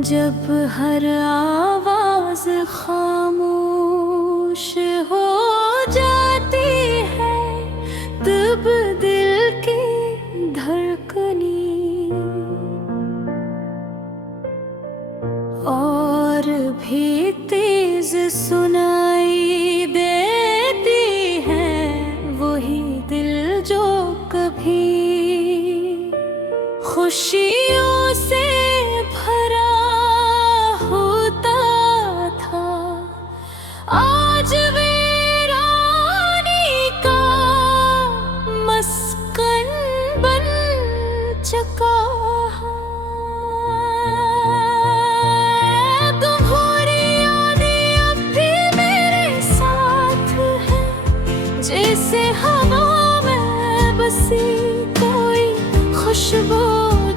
जब हर आवाज खामोश हो जाती है, तब दिल की धड़कनी और भी तेज सुनाई देती है। वही दिल जो कभी खुशियों से भरा होता था, आज वीरानी का मस्कन बन चुका है। तुम्हारी यादें अब भी मेरे साथ है, जैसे हवा में बसी कोई खुशबू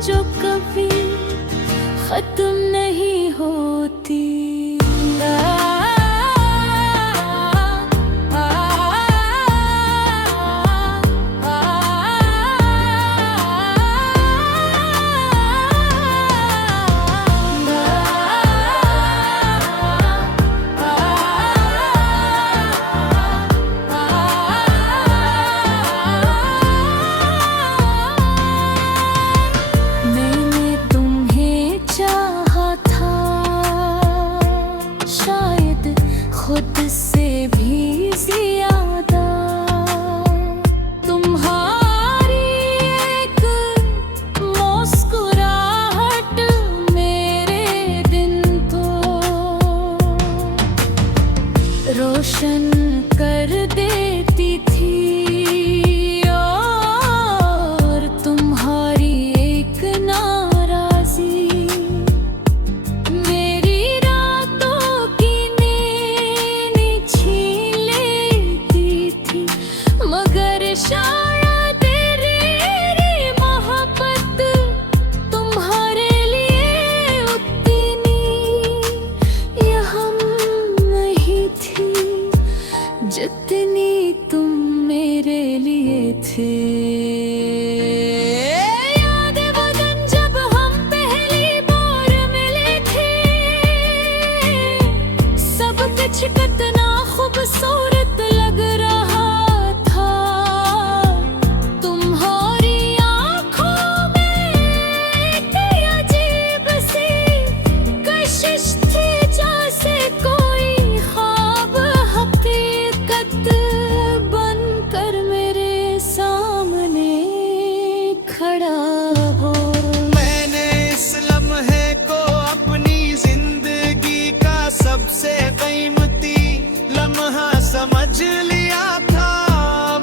जो कभी खत्म नहीं होती। खुद से भी ज्यादा तुम्हारी एक मुस्कुराहट मेरे दिन को रोशन कर देती थी, और तुम्हारी एक नाराजी शायद तेरी मोहब्बत तुम्हारे लिए उतनी अहम नहीं थी जितनी तुम मेरे लिए थे। याद है वो दिन जब हम पहली बार मिले थे, सब कुछ कितना खूबसूरत लग रहा। सबसे कीमती लम्हा समझ लिया था,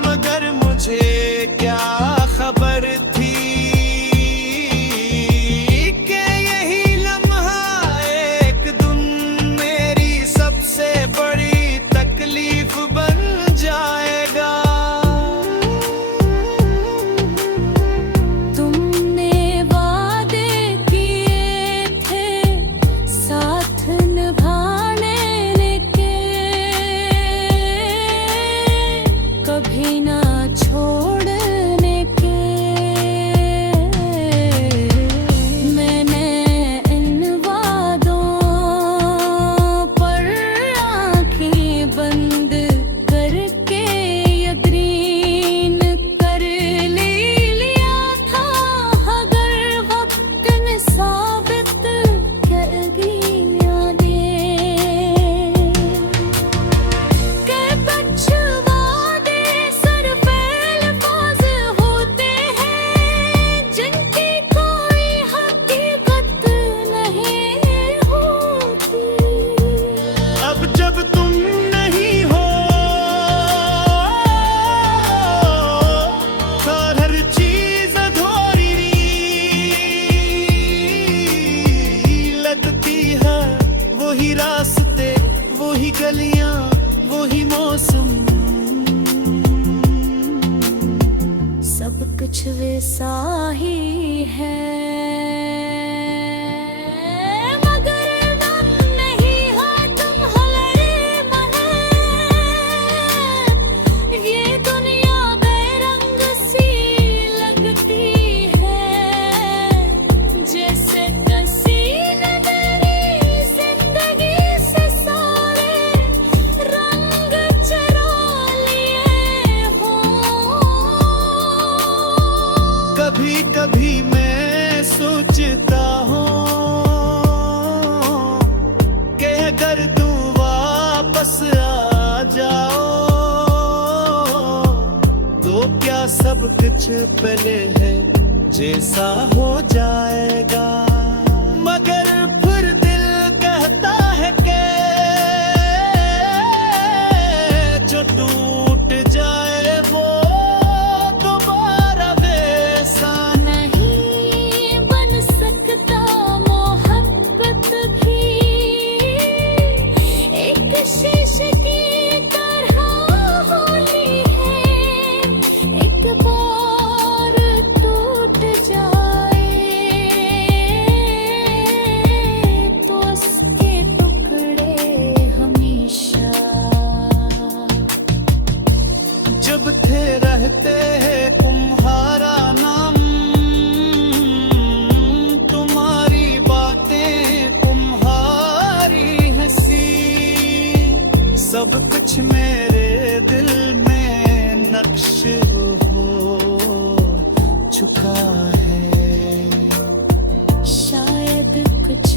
मगर मुझे क्या खबर थी कि यही लम्हा एक दिन मेरी सबसे बड़ी तकलीफ बन जाएगा। तुमने वादे किए थे साथ निभा कभी ना छोड़ने के, मैंने इन वादों पर आंखें बंद करके यकीन कर लिया था। अगर वक्त ने साबित करेगी वही रास्ते, वही गलियां, वही मौसम, सब कुछ वैसा ही है। जैसे कसी नजर बाहों के अगर तू वापस आ जाओ तो क्या सब कुछ पहले है जैसा हो जाएगा। मगर फिर दिल कहता है कि जो टूट जाए वो दोबारा वैसा नहीं बन सकता। मोहब्बत भी एक शीशे की तरह होती है, एक बार टूट जाए तो उसके टुकड़े हमेशा। जब थे रहते हैं तुम्हारा नाम, तुम्हारी बातें, तुम्हारी हंसी, सब कुछ मेरे दिल में नक्श हो चुका है। शायद कुछ